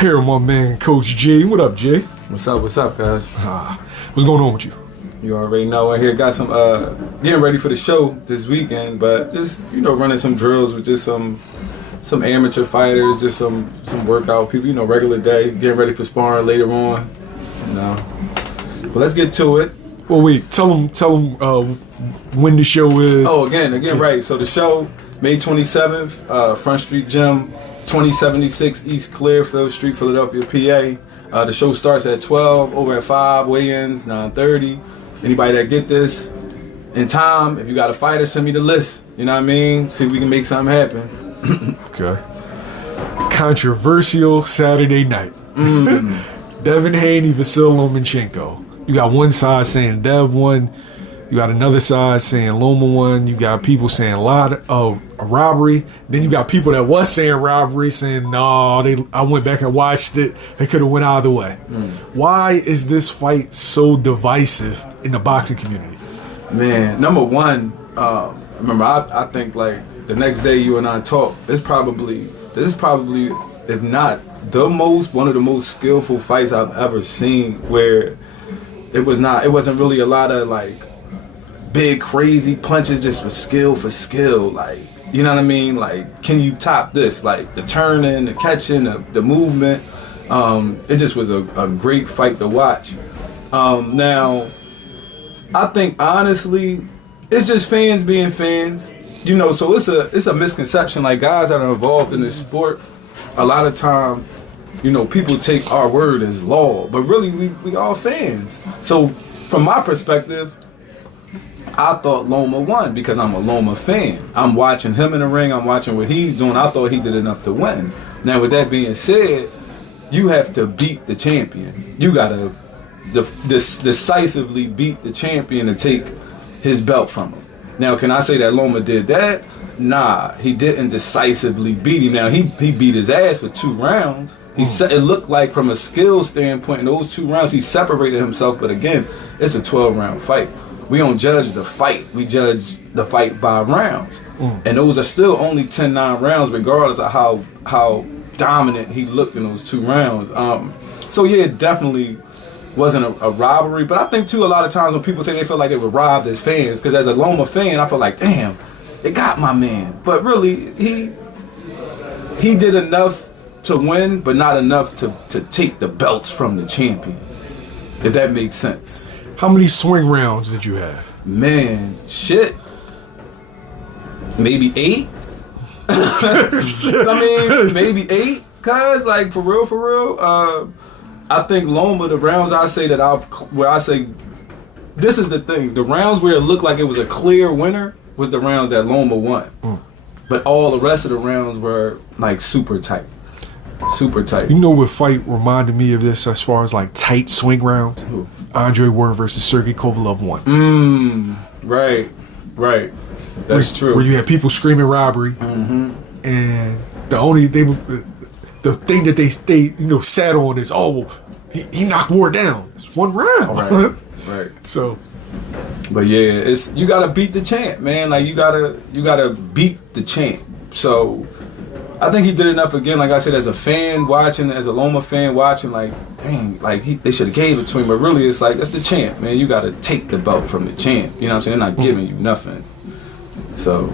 Here, my man, Coach G. What up, Jay? What's up, guys? What's going on with you? You already know. I here got some getting ready for the show this weekend, but just running some drills with just some amateur fighters, just some workout people. Regular day, getting ready for sparring later on. But let's get to it. Well, wait. Tell them when the show is. Oh, again, right. So the show, May 27th, Front Street Gym, 2076 East Clearfield Street, Philadelphia, PA. The show starts at 12, over at 5, weigh-ins 9:30. Anybody that get this in time, if you got a fighter, send me the list. You know what I mean? See if we can make something happen. Okay. Controversial Saturday night. Devin, Haney, Vasyl Lomanchenko. You got one side saying Dev won. You got another side saying Loma won. You got people saying a robbery. Then you got people that was saying robbery saying, no, I went back and watched it. They could have went either way. Why is this fight so divisive in the boxing community? Man, number one, remember, I think like the next day you and I talked, this is probably, if not one of the most skillful fights I've ever seen, where it wasn't really a lot of like big crazy punches, just with skill for skill, like, you know what I mean? Like, can you top this? Like the turning, the catching, the movement. It just was a great fight to watch. Now, I think honestly, it's just fans being fans. So it's a misconception. Like, guys that are involved in this sport, a lot of time, people take our word as law, but really we all fans. So from my perspective, I thought Loma won because I'm a Loma fan. I'm watching him in the ring. I'm watching what he's doing. I thought he did enough to win. Now, with that being said, you have to beat the champion. You gotta decisively beat the champion to take his belt from him. Now, can I say that Loma did that? Nah, he didn't decisively beat him. Now, he beat his ass for 2 rounds. It looked like from a skill standpoint, in those 2 rounds, he separated himself. But again, it's a 12-round fight. We don't judge the fight. We judge the fight by rounds. And those are still only 10-9 rounds, regardless of how dominant he looked in those 2 rounds. So, yeah, it definitely wasn't a robbery. But I think, too, a lot of times when people say they feel like they were robbed as fans, because as a Loma fan, I feel like, damn, it got my man. But really, he did enough to win, but not enough to take the belts from the champion, if that makes sense. How many swing rounds did you have? Man, shit. Maybe 8? Maybe 8. Cause like for real, I think Loma, the rounds I say this is the thing. The rounds where it looked like it was a clear winner was the rounds that Loma won. But all the rest of the rounds were like super tight. Super tight. You know what fight reminded me of this as far as like tight swing rounds? Who? Andre Ward versus Sergey Kovalev won. Right. That's true. Where you had people screaming robbery, and the thing that they sat on is, he knocked Ward down. It's 1 round. Right. So, but yeah, you gotta beat the champ, man. Like you gotta beat the champ. So I think he did enough. Again, like I said, as a fan watching, as a Loma fan watching, like, dang, like they should have gave it to him. But really, it's like, that's the champ, man. You got to take the belt from the champ. You know what I'm saying? They're not giving you nothing. So